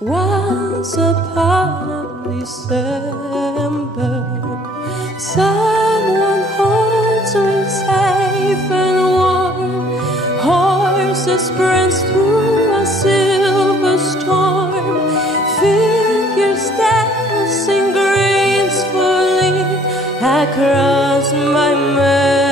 Once upon a December, someone holds me safe and warm. Horses prance through a silver storm, figures dancing gracefully across my memory.